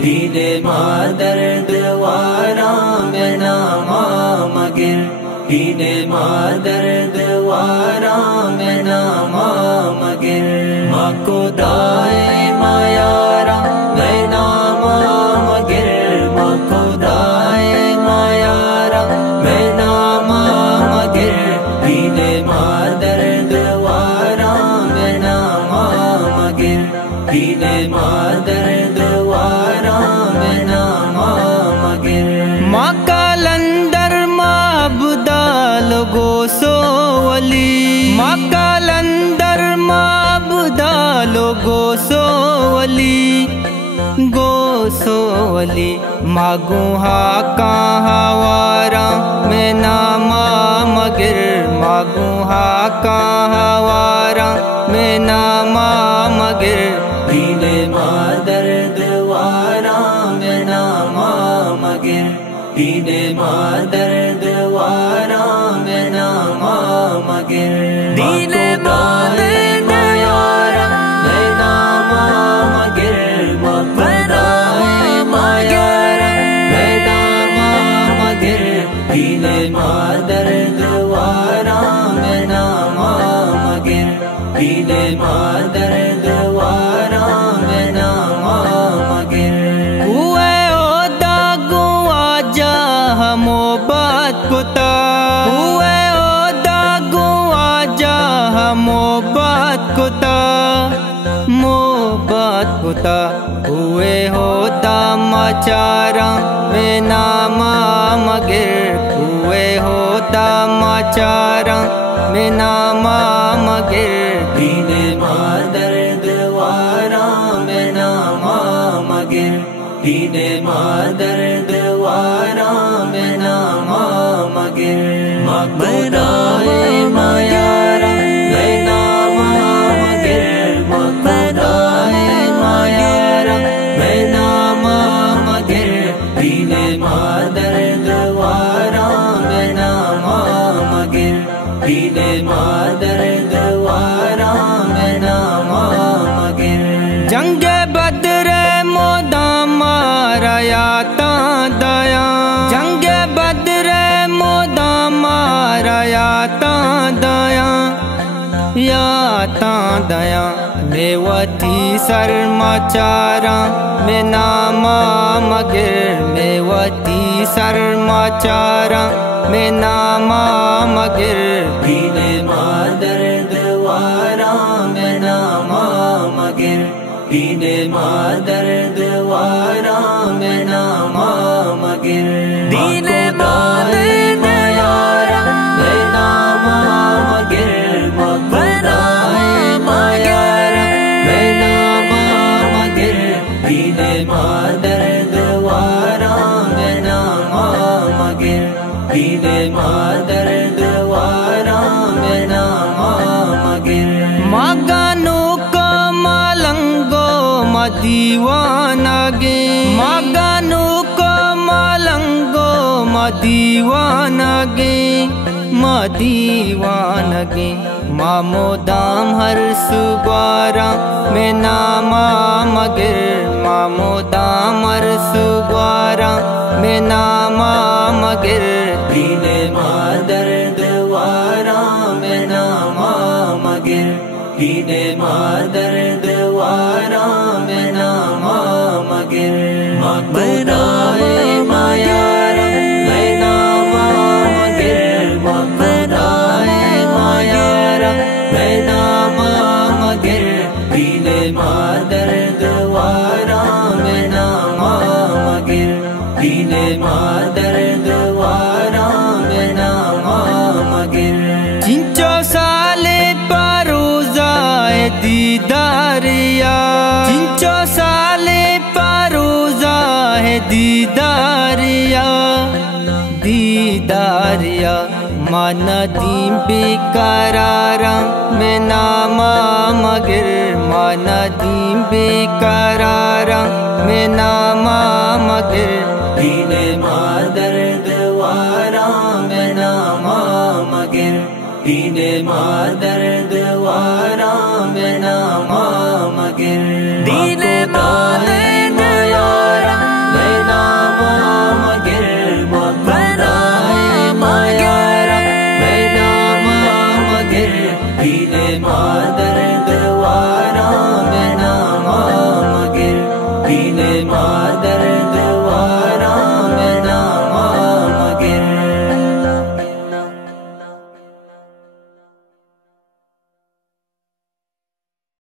दीने मादर द्वारा मैं नामा मगिर दीने मादर द्वारा मैं नामा मगिर माँ को दाए मायारा मैं नामा मगिर माँ को दाए मायारा मैं नामा मगिर दीने मादर द्वारा मैं नामा मगिर दीने मादर गोसोवली मकलंदर माबुदालो गोसोवली मागुहा कहावारा मैं नामा मगिर मागुहा कहावारा मैं नामा मगिर दीने मादर द्वारा मैं नामा मगिर दीने मादर द्वारा मैं नामा मगिर दीने मादर मायारा मैं नामा मगिर मदाए मायारा मैं नामा मगिर दीने मादर द्वारा मैं नामा मगिर दीने मादर द्वारा मैं नामा मगिर मोहब्बत कुता हुए ओ दागो आजा मोहब्बत कुता हुए होता माचारा मैं नामा मगिर हुए होता माचारा मैं नामा मगिर दीने मादर द्वारा मैं नामा मगिर दीने मादर द्वारा मैं नामा मगिर मदाए मायारा मैं नामा मगिर मदाए मायारा मैं नामा मगिर दीने मादर द्वारा मैं नामा मगिर दीने मादर द्वारा मैं नामा मगिर जंगे बदरे मोदा माराया ता दया जंगे बदरे मोदा माराया ता दया मेवती सरमाचारा मैं नामा मगिर मेवती सरमाचारा मैं नामा मगिर दीने मादर द्वारा मैं नामा मगिर दीने मादर द्वारा मैं नामा मगिर दीने मादर मायारा मैं नामा मगिर मदाए मायारा मैं नामा मगिर दीने मादर द्वारा मैं नामा मगिर दीने मादर द्वारा मैं नामा मगिर मगनो का मलंगो मदीवानगे मगनो का मलंगो मदीवानगे मामो दाम हर सुबारा मैं नामा मगिर मामो दाम हर सुबारा मैं नामा मगिर दीने मादर द्वारा मैं नामा मगिर दीने मादर द्वारा मैं नामा मगिर मदाए मायारा मैं नामा मगिर मदाए मायारा मैं नामा मगिर दीने मादर द्वारा मैं नामा मगिर दीने मादर द्वारा मैं नामा मगिर चिंचो साले परोजाए दीदारिया चिंचो साले परोजाए दीदारिया माना दीम बेकरारा में नामा मगर माना दीम बेकरारा में नामा मगर दीने मादर द्वारा में नामा मगर दीने मादर